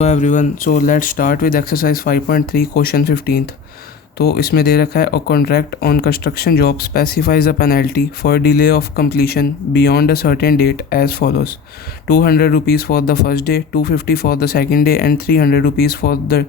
Hello everyone, so let's start with exercise 5.3 question 15th। तो इसमें दे रखा है a contract on construction job specifies a penalty for delay of completion beyond a certain date as follows: 200 rupees for the first day, 250 for the second day and 300 rupees for the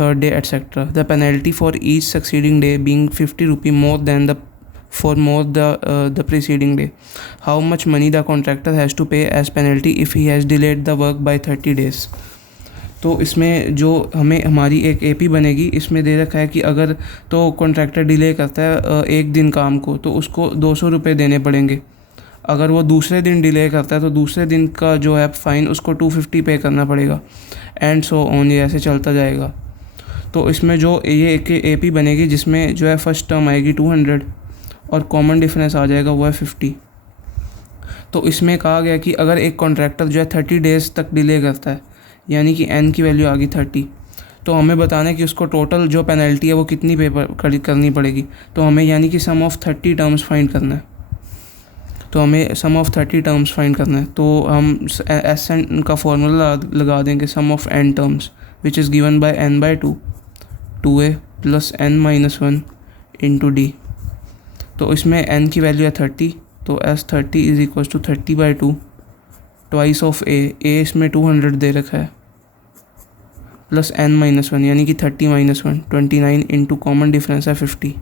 third day etcetera. The penalty for each succeeding day being 50 rupee more than the preceding day. How much money the contractor has to pay as penalty if he has delayed the work by 30 days? तो इसमें जो हमें हमारी एक AP बनेगी, इसमें दे रखा है कि अगर तो कॉन्ट्रैक्टर डिले करता है एक दिन काम को, तो उसको 200 रुपये देने पड़ेंगे। अगर वो दूसरे दिन डिले करता है तो दूसरे दिन का जो है फ़ाइन उसको 250 पे करना पड़ेगा, एंड सो ऑन, ये ऐसे चलता जाएगा। तो इसमें जो ये एक एपी बनेगी जिसमें जो है फर्स्ट टर्म आएगी 200 और कॉमन डिफरेंस आ जाएगा वो है 50। तो इसमें कहा गया कि अगर एक कॉन्ट्रैक्टर जो है 30 डेज़ तक डिले करता है, यानी कि n की वैल्यू आ गई 30, तो हमें बताना है कि उसको टोटल जो पेनल्टी है वो कितनी पे करनी पड़ेगी। तो हमें यानी कि सम ऑफ 30 टर्म्स फाइंड करना है। तो हमें सम ऑफ 30 टर्म्स फाइंड करना है। तो हम एस एन का फॉर्मूला लगा देंगे, sum of n terms which is given by n/2 2a plus n-1 into D. तो इसमें n की वैल्यू है 30, तो S30 is equal to 30/2 twice of a इसमें 200 दे रखा है, प्लस n-1 यानी कि 30-1 29 इंटू कॉमन डिफरेंस है 50।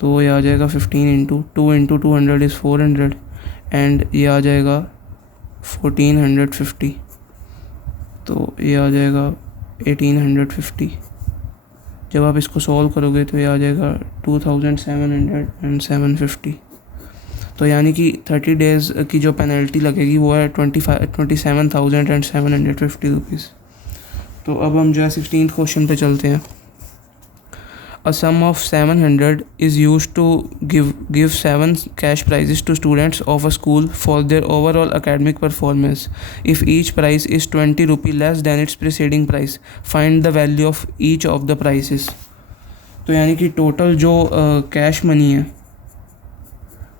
तो ये आ जाएगा 15 इंटू 2 इंटू 200 इज़ 400 एंड ये आ जाएगा 1450। तो ये आ जाएगा 1850। जब आप इसको सॉल्व करोगे तो ये आ जाएगा 2750। तो यानी कि 30 डेज़ की जो पेनल्टी लगेगी वो है 27,750 रुपीज़। तो अब हम जो है 16th क्वेश्चन पे चलते हैं। A sum of 700 is use to give 7 cash prizes to students of a school for their overall academic performance. If each price is 20 rupee less than its preceding price, find the value of each of the prices. तो यानी कि total जो cash money है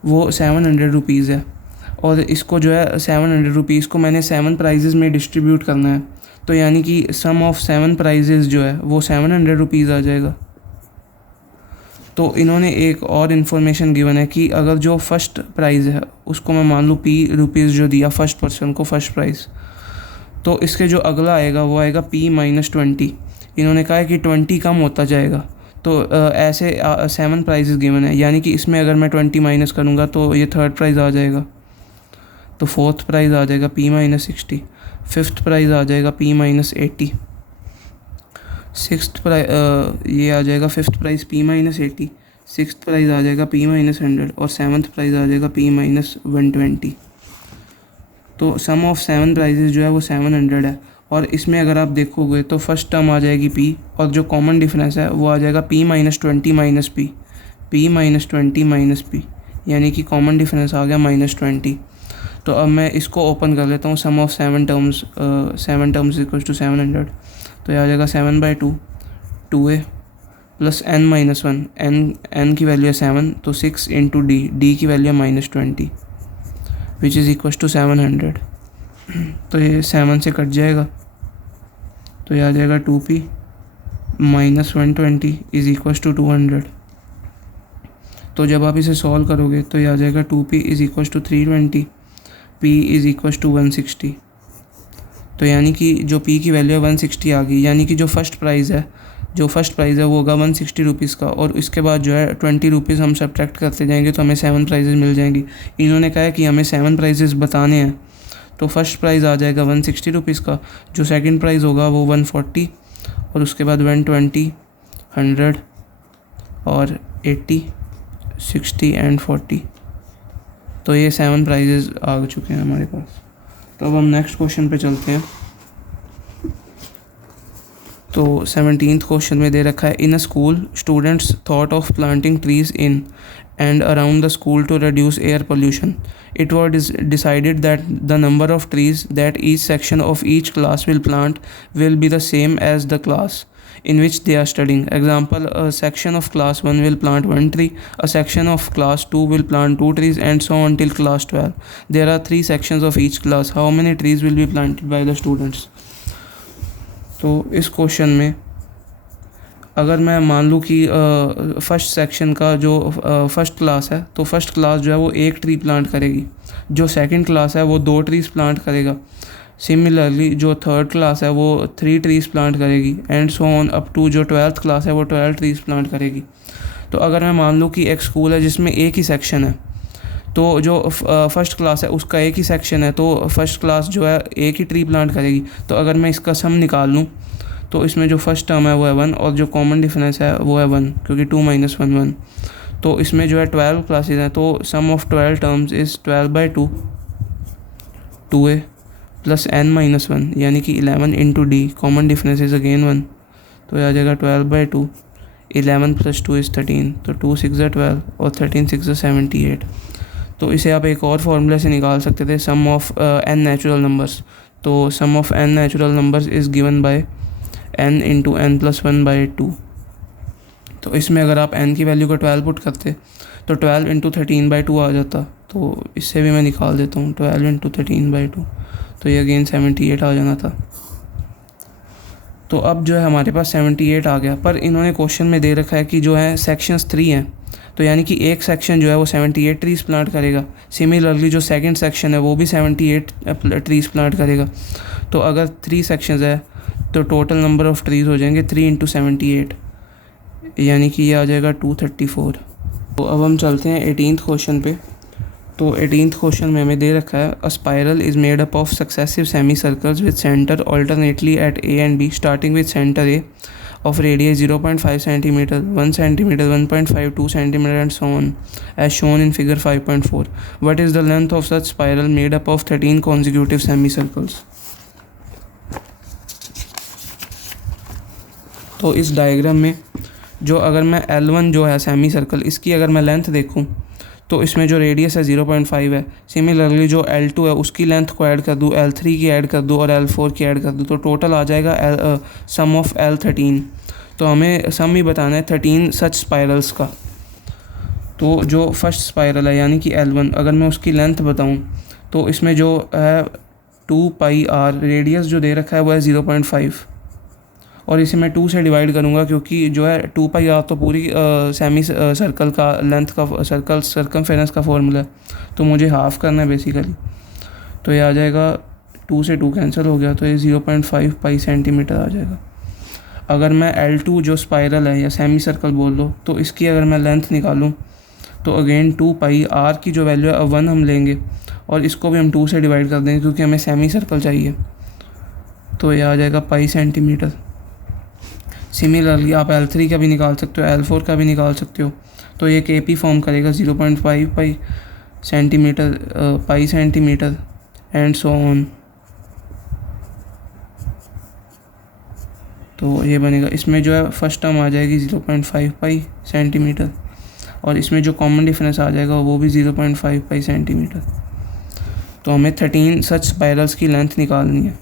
वो 700 rupees है, और इसको जो है 700 रुपीज़ को मैंने 7 प्राइजेज़ में डिस्ट्रीब्यूट करना है। तो यानी कि सम ऑफ 7 प्राइजेज़ जो है वो 700 रुपीज़ आ जाएगा। तो इन्होंने एक और इन्फॉर्मेशन गिवन है कि अगर जो फर्स्ट प्राइज़ है उसको मैं मान लूँ p रुपीज़ जो दिया फर्स्ट पर्सन को फर्स्ट प्राइज़, तो इसके जो अगला आएगा वो आएगा p-20। इन्होंने कहा है कि 20 कम होता जाएगा। तो ऐसे 7 प्राइजेस गिवन है, यानी कि इसमें अगर मैं 20 माइनस करूँगा तो ये थर्ड प्राइज़ आ जाएगा, तो फोर्थ प्राइज़ आ जाएगा p-60, फिफ्थ प्राइज़ आ जाएगा p-80, सिक्स्थ प्राइज ये आ जाएगा fifth prize p-80, sixth prize आ जाएगा p-100 और सेवन्थ प्राइज़ आ जाएगा p-120। तो सम ऑफ 7 प्राइजेस जो है वो 700 है, और इसमें अगर आप देखोगे तो फर्स्ट टर्म आ जाएगी p, और जो कॉमन डिफरेंस है वो आ जाएगा p-20 minus p, p-20 minus p, यानी कि कॉमन डिफरेंस आ गया -20। तो अब मैं इसको ओपन कर लेता हूँ, सम ऑफ 7 टर्म्स इक्वल टू 700। तो ये आ जाएगा 7/2 2a प्लस n-1, n की वैल्यू है 7, तो 6 इंटू d की वैल्यू है -20 विच इज़ इक्वल टू 700। तो ये 7 से कट जाएगा, तो ये आ जाएगा 2p minus 120 is equal to 200। तो जब आप इसे सॉल्व करोगे तो ये आ जाएगा 2p is equal to 320, p is equal to 160। तो यानी कि जो p की वैल्यू है 160 आ गई, यानी कि जो फर्स्ट प्राइज़ है वो होगा 160 रुपीज़ का, और इसके बाद जो है 20 रुपीज़ हम सब्ट्रैक्ट करते जाएंगे तो हमें 7 प्राइजेज़ मिल जाएंगी। इन्होंने कहा है कि हमें 7 प्राइजेज़ बताने हैं, तो फर्स्ट प्राइज़ आ जाएगा 160 रुपीज़ का, जो सेकंड प्राइज़ होगा वो 140, और उसके बाद 120, 100 और 80, 60 एंड 40। तो ये 7 प्राइजेज़ आ चुके हैं हमारे पास। तो अब हम नेक्स्ट क्वेश्चन पे चलते हैं। तो 17th क्वेश्चन में दे रखा है, in a school students thought of planting trees in and around the school to reduce air pollution. It was decided that the number of trees that each section of each class will plant will be the same as the class in which they are studying. Example, a section of class 1 will plant 1 tree, a section of class 2 will plant 2 trees, and so on till class 12. There are 3 sections of each class. How many trees will be planted by the students? तो इस question में अगर मैं मान लूँ कि first section का जो फर्स्ट क्लास है, तो फर्स्ट क्लास जो है वो एक ट्री प्लांट करेगी, जो सेकंड क्लास है वो 2 ट्रीज प्लांट करेगा, सिमिलरली जो थर्ड क्लास है वो 3 ट्रीज प्लांट करेगी, and so on up to जो 12th क्लास है वो 12 ट्रीज प्लांट करेगी। तो अगर मैं मान लूँ कि एक स्कूल है जिसमें एक ही सेक्शन है, तो जो फर्स्ट क्लास है उसका एक ही सेक्शन है, तो फर्स्ट क्लास जो है एक ही ट्री प्लांट करेगी। तो अगर मैं इसका सम निकाल लूँ तो इसमें जो फर्स्ट टर्म है वो है 1 और जो कॉमन डिफरेंस है वो है 1, क्योंकि 2 - 1 1। तो इसमें जो है 12 क्लासेज हैं, तो sum of 12 terms is 12/2 2a plus n-1, यानी कि 11 into D, common difference is again 1, तो यह आ जाएगा 12/2, 11 + 2 इज़ 13, तो 2 × 6 = 12 और 13 × 6 = 78। तो इसे आप एक और फार्मूले से निकाल सकते थे, sum of n natural numbers. तो sum of n natural numbers is given by n into n + 1/2। तो इसमें अगर आप n की वैल्यू को 12 पुट करते तो 12 इंटू 13/2 आ जाता। तो इससे भी मैं निकाल देता हूँ 12 इंटू 13/2, तो ये अगेन 78 आ जाना था। तो अब जो है हमारे पास 78 आ गया, पर इन्होंने क्वेश्चन में दे रखा है कि जो है सेक्शंस 3 हैं, तो यानी कि एक सेक्शन जो है वो 78 ट्रीज प्लांट करेगा। सिमिलरली जो सेकंड सेक्शन है वो भी 78 ट्रीज प्लांट करेगा। तो अगर 3 सेक्शंस है तो टोटल नंबर ऑफ़ ट्रीज हो जाएंगे 3 इंटू 78, यानी कि ये आ जाएगा 234। तो अब हम चलते हैं 18th क्वेश्चन पे। तो 18th क्वेश्चन में हमें दे रखा है, a spiral is made up of successive semi circles with centre alternately at A and B, starting with centre A of radius 0.5 cm, 1 cm, 1.5, 2 cm and so on, as shown in figure 5.4. What is the length of such spiral made up of 13 consecutive semicircles? तो इस diagram में जो अगर मैं L1 जो है semi circle, इसकी अगर मैं लेंथ देखूं तो इसमें जो रेडियस है 0.5 है। सिमिलरली जो L2 है उसकी लेंथ को ऐड कर दूँ, L3 की ऐड कर दूँ और L4 की ऐड कर दूँ, तो टोटल आ जाएगा सम ऑफ L13। तो हमें सम ही बताना है 13 सच स्पाइरल्स का। तो जो फर्स्ट स्पाइरल है यानी कि L1, अगर मैं उसकी लेंथ बताऊँ तो इसमें जो है 2πr, रेडियस जो दे रखा है वो है 0.5, और इसे मैं 2 से डिवाइड करूँगा क्योंकि जो है 2πr तो पूरी सेमी सर्कल का लेंथ का सर्कमफेरेंस का फॉर्मूला है, तो मुझे हाफ़ करना है बेसिकली। तो ये आ जाएगा 2 से 2 कैंसिल हो गया, तो ये 0.5 पाई सेंटीमीटर आ जाएगा। अगर मैं L2 जो स्पाइरल है या सेमी सर्कल बोल लो, तो इसकी अगर मैं लेंथ निकालूँ तो अगेन 2πr की जो वैल्यू है 1 हम लेंगे और इसको भी हम 2 से डिवाइड कर देंगे क्योंकि हमें सेमी सर्कल चाहिए, तो ये आ जाएगा पाई सेंटीमीटर। सिमिलरली आप L3 का भी निकाल सकते हो, L4 का भी निकाल सकते हो, तो ये KP फॉर्म करेगा 0.5 पाई सेंटीमीटर एंड सो ऑन। तो ये बनेगा, इसमें जो है फर्स्ट टर्म आ जाएगी 0.5 पाई सेंटीमीटर और इसमें जो कॉमन डिफरेंस आ जाएगा वो भी 0.5 पाई सेंटीमीटर। तो हमें 13 सच स्पाइरल्स की लेंथ निकालनी है,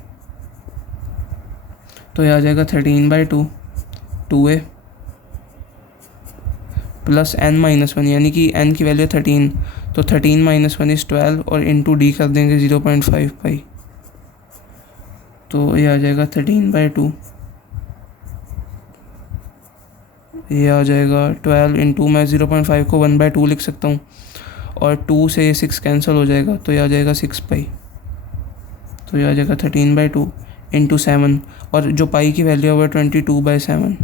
तो ये आ जाएगा 13/2 2a प्लस n-1, यानी कि n की वैल्यू 13, तो 13 - 1 इज़ 12 और इंटू डी कर देंगे 0.5 पाई, तो ये आ जाएगा 13/2, ये आ जाएगा 12 इंटू, मैं 0.5 को 1/2 लिख सकता हूँ और 2 से 6 कैंसिल हो जाएगा, तो ये आ जाएगा 6 पाई, तो ये आ जाएगा 13/2 इंटू 7, और जो पाई की वैल्यू है वो 22/7,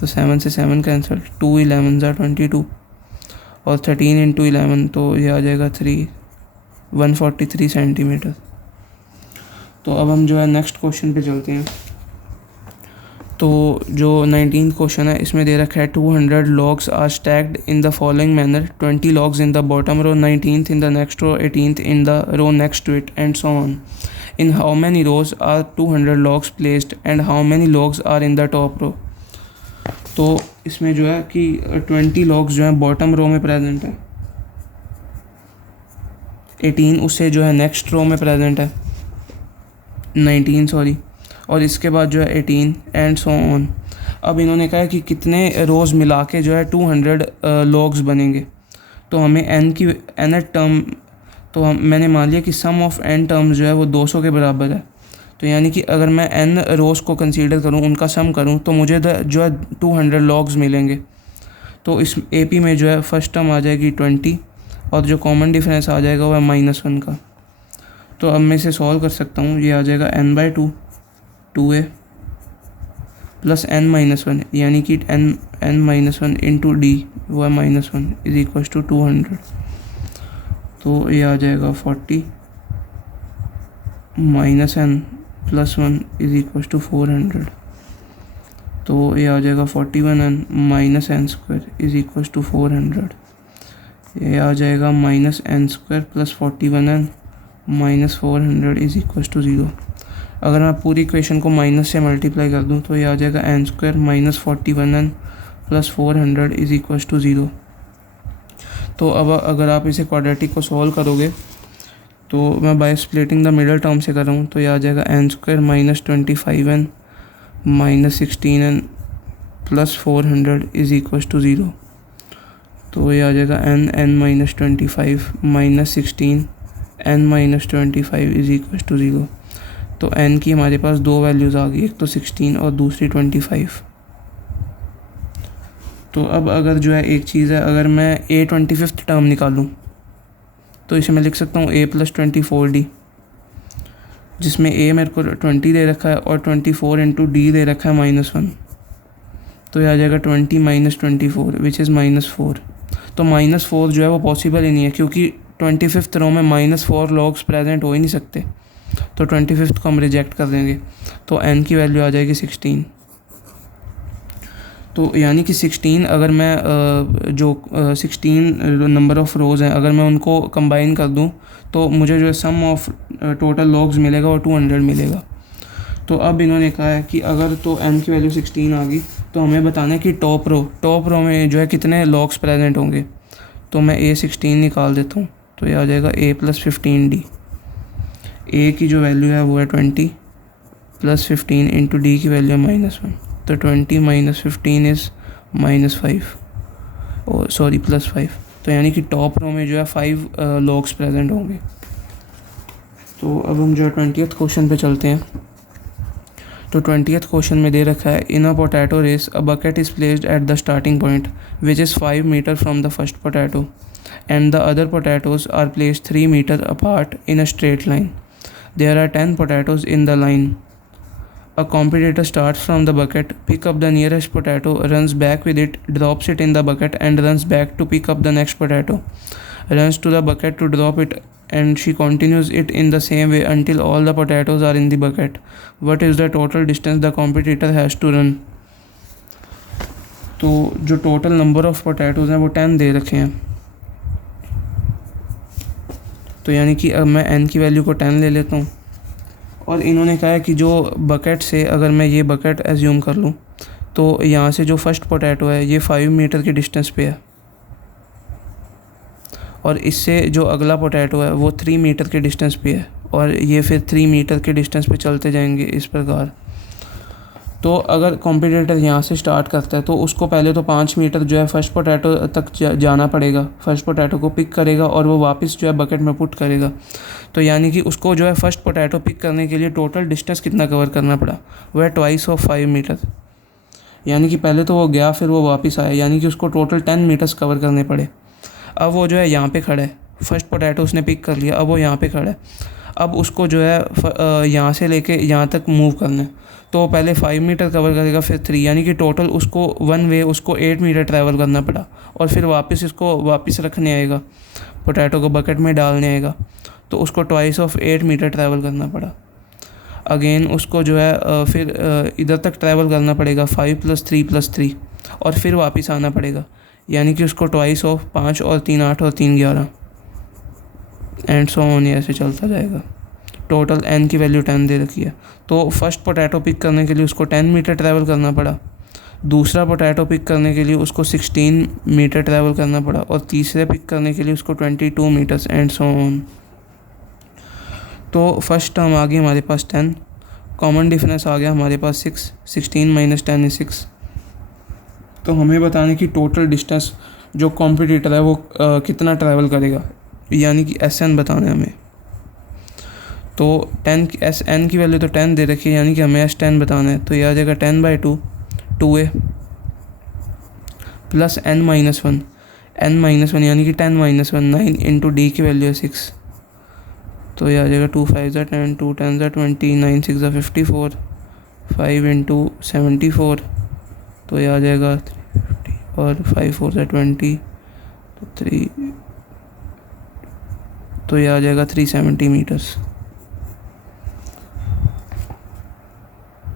तो 7 से 7 कैंसिल, 2 11 ज़ा 22 और 13 इंटू 11, तो ये आ जाएगा 143 सेंटीमीटर। तो अब हम जो है नेक्स्ट क्वेश्चन पे चलते हैं। तो जो 19th क्वेश्चन है इसमें दे रखा है 200 logs are stacked in the following manner, 20 logs in the bottom row, 19th in the next row, 18th in the row next to it and so on. In how many rows are 200 logs placed and how many logs are in the top row? तो इसमें जो है कि 20 logs जो है bottom row में present है, 18 उससे जो है नेक्स्ट रो में प्रेजेंट है, 19 सॉरी, और इसके बाद जो है 18 एंड सो ऑन। अब इन्होंने कहा कि कितने रोज़ मिला के जो है 200 logs बनेंगे, तो हमें nth टर्म, तो मैंने मान लिया कि सम ऑफ n टर्म्स जो है वो 200 के बराबर है, तो यानी कि अगर मैं n रोज़ को कंसीडर करूँ, उनका सम करूँ, तो मुझे जो है 200 लॉग्स मिलेंगे। तो इस AP में जो है फर्स्ट टर्म आ जाएगी 20 और जो कॉमन डिफरेंस आ जाएगा वो है -1 का। तो अब मैं इसे सॉल्व कर सकता हूँ। ये आ जाएगा n/2 2a प्लस n-1 यानी कि n-1 इंटू d वो है -1 इज इक्वल टू 200। तो ये आ जाएगा 40 -n + 1 इज इक्वल टू 400। तो ये आ जाएगा 41n -n² is equal to 400। ये आ जाएगा -n² + 41n -400 is equal to 0। अगर मैं पूरी इक्वेशन को माइनस से मल्टीप्लाई कर दूं तो ये आ जाएगा n² - 41n + 400 is equal to 0। तो अब अगर आप इसे क्वाड्रेटिक को सॉल्व करोगे, तो मैं by splitting the middle term से कर रहा हूँ, तो ये आ जाएगा n² - 25n - 16n + 400 is equal to 0। तो ये आ जाएगा n - 25 - 16 n - 25 is equal to 0। तो n की हमारे पास दो वैल्यूज़ आ गई, एक तो 16 और दूसरी 25। तो अब अगर जो है एक चीज़ है, अगर मैं a 25th टर्म निकालूं तो इसे मैं लिख सकता हूँ a + 24d, जिसमें a मेरे को 20 दे रखा है और 24 इंटू d दे रखा है -1। तो ये आ जाएगा 20 - 24 विच इज़ -4। तो -4 जो है वो पॉसिबल ही नहीं है, क्योंकि 25th रो में -4 लॉग्स प्रेजेंट हो ही नहीं सकते। तो 25th को हम रिजेक्ट कर देंगे। तो n की वैल्यू आ जाएगी 16। तो यानी कि 16 अगर मैं जो 16 नंबर ऑफ़ रोज़ हैं, अगर मैं उनको कंबाइन कर दूं तो मुझे जो सम ऑफ टोटल लॉग्स मिलेगा वो 200 मिलेगा। तो अब इन्होंने कहा है कि अगर तो n की वैल्यू 16 आ गई तो हमें बताना है कि टॉप रो में जो है कितने लॉग्स प्रेजेंट होंगे। तो मैं a 16 निकाल देता हूँ। तो ये आ जाएगा a + 15d। a की जो वैल्यू है वो है 20 + 15 इंटू d की वैल्यू है -1। तो 20 - 15 इज़ -5 और सॉरी +5। तो यानी कि टॉप रो में जो है 5 लॉग्स प्रेजेंट होंगे। तो अब हम जो है 20th क्वेश्चन पे चलते हैं। तो 20th क्वेश्चन में दे रखा है, in a potato race a bucket is placed at the starting point which is 5 metre from the first potato and the other potatoes are placed 3 meters apart in a straight line. There are 10 potatoes in the line. A competitor starts from the bucket, pick up the nearest potato, runs back with it, drops it in the bucket and runs back to pick up the next potato, runs to the bucket to drop it, and she continues it in the same way until all the potatoes are in the bucket. What is the total distance the competitor has to run? तो जो total number of potatoes हैं वो 10 दे रखे हैं। तो यानी कि अब मैं n की वैल्यू को 10 ले लेता हूँ और इन्होंने कहा है कि जो बकेट से, अगर मैं ये बकेट एज्यूम कर लूँ तो यहाँ से जो फर्स्ट पोटैटो है ये 5 मीटर के डिस्टेंस पे है और इससे जो अगला पोटैटो है वो 3 मीटर के डिस्टेंस पे है और ये फिर 3 मीटर के डिस्टेंस पे चलते जाएंगे इस प्रकार। तो अगर कॉम्पिटिटर यहाँ से स्टार्ट करता है तो उसको पहले तो 5 मीटर जो है फर्स्ट पोटैटो तक जाना पड़ेगा, फर्स्ट पोटैटो को पिक करेगा और वो वापस जो है बकेट में पुट करेगा। तो यानी कि उसको जो है फर्स्ट पोटैटो पिक करने के लिए टोटल डिस्टेंस कितना कवर करना पड़ा, वो है 2 ऑफ 5 मीटर। यानी कि पहले तो वो गया फिर वो वापस आया, यानी कि उसको टोटल 10 मीटर्स कवर करने पड़े। अब वो जो है यहाँ पे खड़ा है, फर्स्ट पोटैटो उसने पिक कर लिया, अब वो यहाँ पे खड़ा है। अब उसको जो है यहाँ से लेके यहाँ तक मूव करना है, तो पहले 5 मीटर कवर करेगा फिर 3, यानी कि टोटल उसको वन वे उसको 8 मीटर ट्रैवल करना पड़ा और फिर वापस इसको वापस रखने आएगा, पोटैटो को बकेट में डालने आएगा, तो उसको 2 ऑफ 8 मीटर ट्रैवल करना पड़ा। अगेन उसको जो है फिर इधर तक ट्रैवल करना पड़ेगा 5 + 3 + 3 और फिर वापस आना पड़ेगा, यानी कि उसको 2 ऑफ 5 और 3 8 और 3 11 एंड सो ऑन ऐसे चलता जाएगा। टोटल n की वैल्यू 10 दे रखी है। तो फर्स्ट पोटैटो पिक करने के लिए उसको 10 मीटर ट्रैवल करना पड़ा, दूसरा पोटैटो पिक करने के लिए उसको 16 मीटर ट्रैवल करना पड़ा और तीसरे पिक करने के लिए उसको 22 मीटर्स एंड सो ऑन। तो फर्स्ट टर्म आ गई हमारे पास 10, कॉमन डिफरेंस आ गया हमारे पास 6, 16 - 10 is 6। तो हमें बताने की टोटल डिस्टेंस जो कॉम्पिटिटर है वो कितना ट्रैवल करेगा, यानी कि SN बताना है हमें। तो 10 एस एन की वैल्यू तो 10 दे रखी है, यानी कि हमें एस 10 बताना है। तो ये आ जाएगा 10/2 2a प्लस n-1 n-1 यानी कि 10-1 9 इंटू डी की वैल्यू है 6। तो ये आ जाएगा 2 5 10 2 10 20 9 6 54 5 इंटू 74। तो ये आ जाएगा 350 और 5 4 20 तो 3, तो ये आ जाएगा 370 मीटर्स।